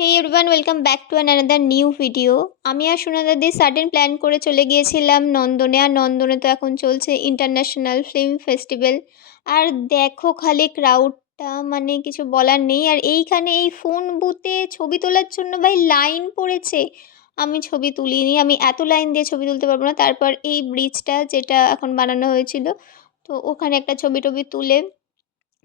Hey everyone, welcome back to another new video. আমি আর Sunanda di sudden plan করে চলে গিয়েছিলাম নন্দনে। আর নন্দনে তো এখন চলছে ইন্টারন্যাশনাল ফিল্ম ফেস্টিভ্যাল। আর দেখো খালি ক্রাউডটা, মানে কিছু বলার নেই। আর এইখানে এই ফোন বুথে ছবি তোলার জন্য ভাই লাইন পড়েছে। আমি ছবি তুলিনি, আমি এত লাইন দিয়ে ছবি তুলতে পারবো না। তারপর এই ব্রিজটা যেটা এখন বানানো হয়েছিল, তো ওখানে একটা ছবি টবি তুলে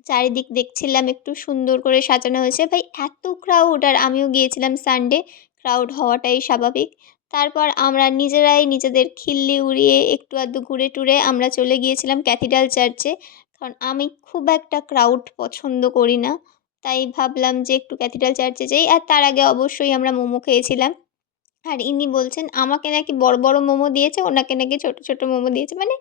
চারিদিক দেখছিলাম, একটু সুন্দর করে সাজানো হয়েছে। ভাই এত ক্রাউড, আর আমিও গিয়েছিলাম সানডে, ক্রাউড হওয়াটাই স্বাভাবিক। তারপর আমরা নিজেরাই নিজেদের খিল্লি উড়িয়ে একটু আধটু ঘুরে টুরে আমরা চলে গিয়েছিলাম ক্যাথিড্রাল চার্চে। কারণ আমি খুব একটা ক্রাউড পছন্দ করি না। তাই ভাবলাম যে একটু ক্যাথিড্রাল চার্চে যাই। আর তার আগে অবশ্যই আমরা মোমো খেয়েছিলাম। আর ইনি বলছেন আমাকে নাকি বড়, বড় মোমো দিয়েছে, ওনাকে নাকি ছোট, ছোট মোমো দিয়েছে। মানে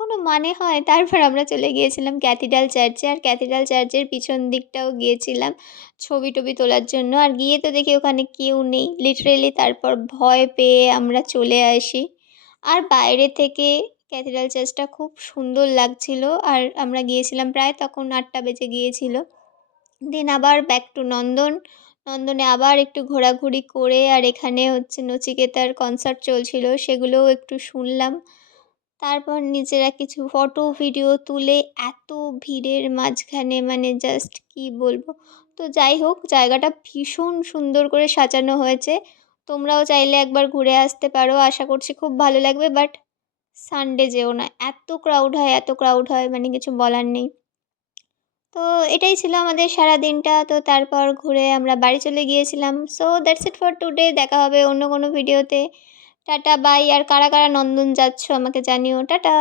কোনো মানে হয়? তারপর আমরা চলে গিয়েছিলাম ক্যাথিড্রাল চার্চে। আর ক্যাথিড্রাল চার্চের পিছন দিকটাও গিয়েছিলাম ছবি-টবি তোলার জন্য। আর গিয়ে তো দেখি ওখানে কেউ নেই লিটারেলি। তারপর ভয় পেয়ে আমরা চলে আসি। আর বাইরে থেকে ক্যাথিড্রাল চার্চটা খুব সুন্দর লাগছিল। আর আমরা গিয়েছিলাম প্রায় তখন ৮টা বেজে গিয়েছিল। দেন আবার ব্যাক টু নন্দন। নন্দনে আবার একটু ঘোরাঘুরি করে, আর এখানে হচ্ছে নচিকেতার কনসার্ট চলছিল, সেগুলোও একটু শুনলাম। তারপর নিজেরা কিছু ফটো ভিডিও তুলে এত ভিড়ের মাঝখানে, মানে জাস্ট কি বলবো। তো যাই হোক, জায়গাটা ভীষণ সুন্দর করে সাজানো হয়েছে। তোমরাও চাইলে একবার ঘুরে আসতে পারো, আশা করছি খুব ভালো লাগবে। বাট সানডে যেও না, এত ক্রাউড হয়, এত ক্রাউড হয়, মানে কিছু বলার নেই। তো এটাই ছিল আমাদের সারাদিনটা। তো তারপর ঘুরে আমরা বাড়ি চলে গিয়েছিলাম। So that's it for today. দেখা হবে অন্য কোনো ভিডিওতে। Tata, by. আর কারা কারা নন্দন যাচ্ছ আমাকে জানিও। টাটা।